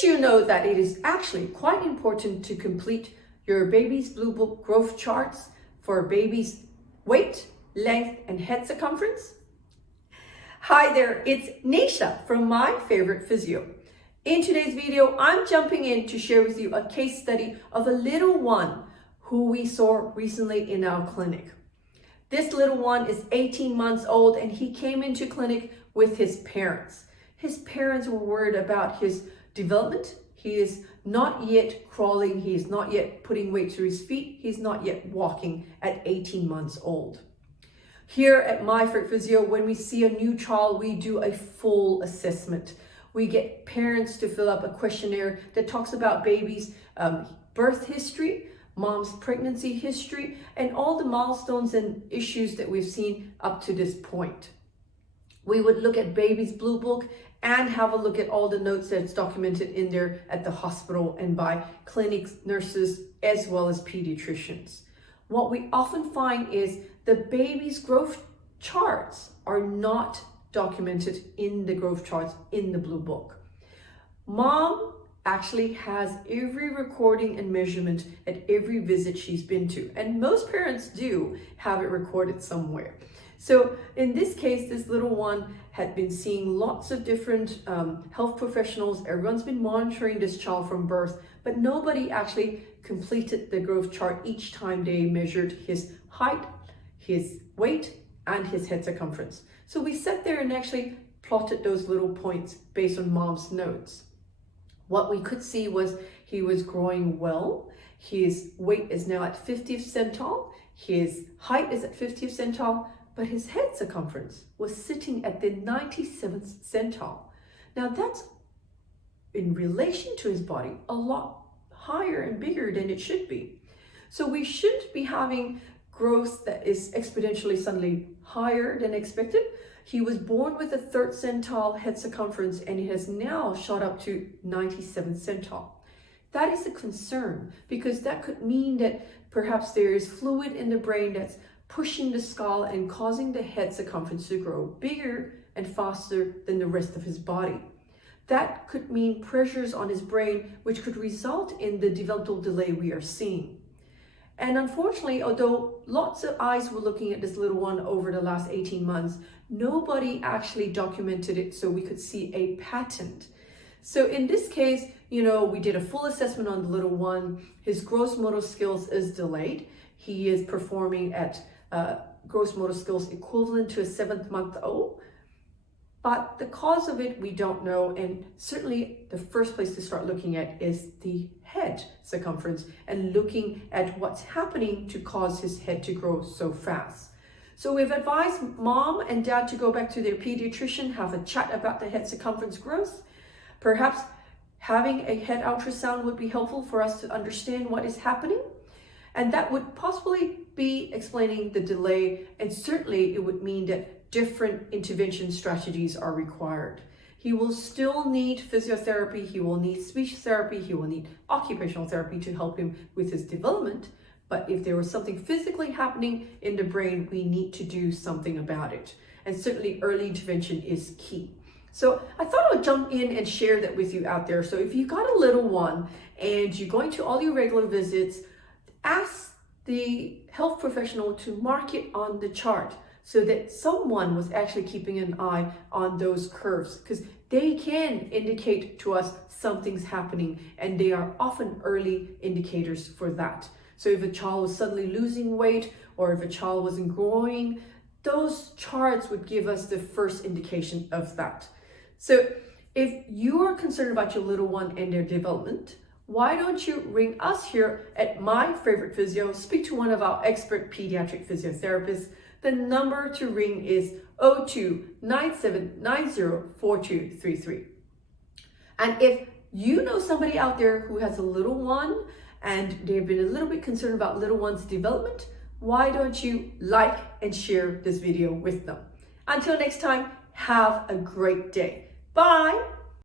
Did you know that it is actually quite important to complete your baby's Blue Book growth charts for baby's weight, length, and head circumference? Hi there, it's Neesha from My Favourite Physio. In today's video, I'm jumping in to share with you a case study of a little one who we saw recently in our clinic. This little one is 18 months old and he came into clinic with his parents. His parents were worried about his development. He is not yet crawling. He is not yet putting weight to his feet. He's not yet walking at 18 months old. Here at My Favourite Physio, when we see a new child, we do a full assessment. We get parents to fill up a questionnaire that talks about baby's birth history, mom's pregnancy history, and all the milestones and issues that we've seen up to this point. We would look at baby's Blue Book and have a look at all the notes that's documented in there at the hospital and by clinics, nurses, as well as pediatricians. What we often find is the baby's growth charts are not documented in the growth charts in the Blue Book. Mom actually has every recording and measurement at every visit she's been to, and most parents do have it recorded somewhere. So in this case, this little one had been seeing lots of different health professionals. Everyone's been monitoring this child from birth, but nobody actually completed the growth chart each time they measured his height, his weight, and his head circumference. So we sat there and actually plotted those little points based on mom's notes. What we could see was he was growing well. His weight is now at 50th centile. His height is at 50th centile, but his head circumference was sitting at the 97th centile. Now that's, in relation to his body, a lot higher and bigger than it should be. So we shouldn't be having growth that is exponentially suddenly higher than expected. He was born with a 3rd centile head circumference and it has now shot up to 97th centile. That is a concern because that could mean that perhaps there is fluid in the brain that's pushing the skull and causing the head circumference to grow bigger and faster than the rest of his body. That could mean pressures on his brain, which could result in the developmental delay we are seeing. And unfortunately, although lots of eyes were looking at this little one over the last 18 months, nobody actually documented it so we could see a pattern. So in this case, we did a full assessment on the little one. His gross motor skills is delayed. He is performing at gross motor skills equivalent to a 7-month-old. But the cause of it, we don't know. And certainly the first place to start looking at is the head circumference and looking at what's happening to cause his head to grow so fast. So we've advised mom and dad to go back to their pediatrician, have a chat about the head circumference growth. Perhaps having a head ultrasound would be helpful for us to understand what is happening. And that would possibly be explaining the delay, and certainly it would mean that different intervention strategies are required. He will still need physiotherapy, he will need speech therapy, he will need occupational therapy to help him with his development. But if there was something physically happening in the brain, we need to do something about it. And certainly early intervention is key. So I thought I would jump in and share that with you out there. So if you got a little one and you're going to all your regular visits, ask the health professional to mark it on the chart so that someone was actually keeping an eye on those curves, because they can indicate to us something's happening, and they are often early indicators for that. So if a child was suddenly losing weight or if a child wasn't growing, those charts would give us the first indication of that. So if you are concerned about your little one and their development, why don't you ring us here at My Favourite Physio, speak to one of our expert pediatric physiotherapists. The number to ring is 02-9790-4233. And if you know somebody out there who has a little one and they've been a little bit concerned about little one's development, why don't you like and share this video with them? Until next time, have a great day. Bye.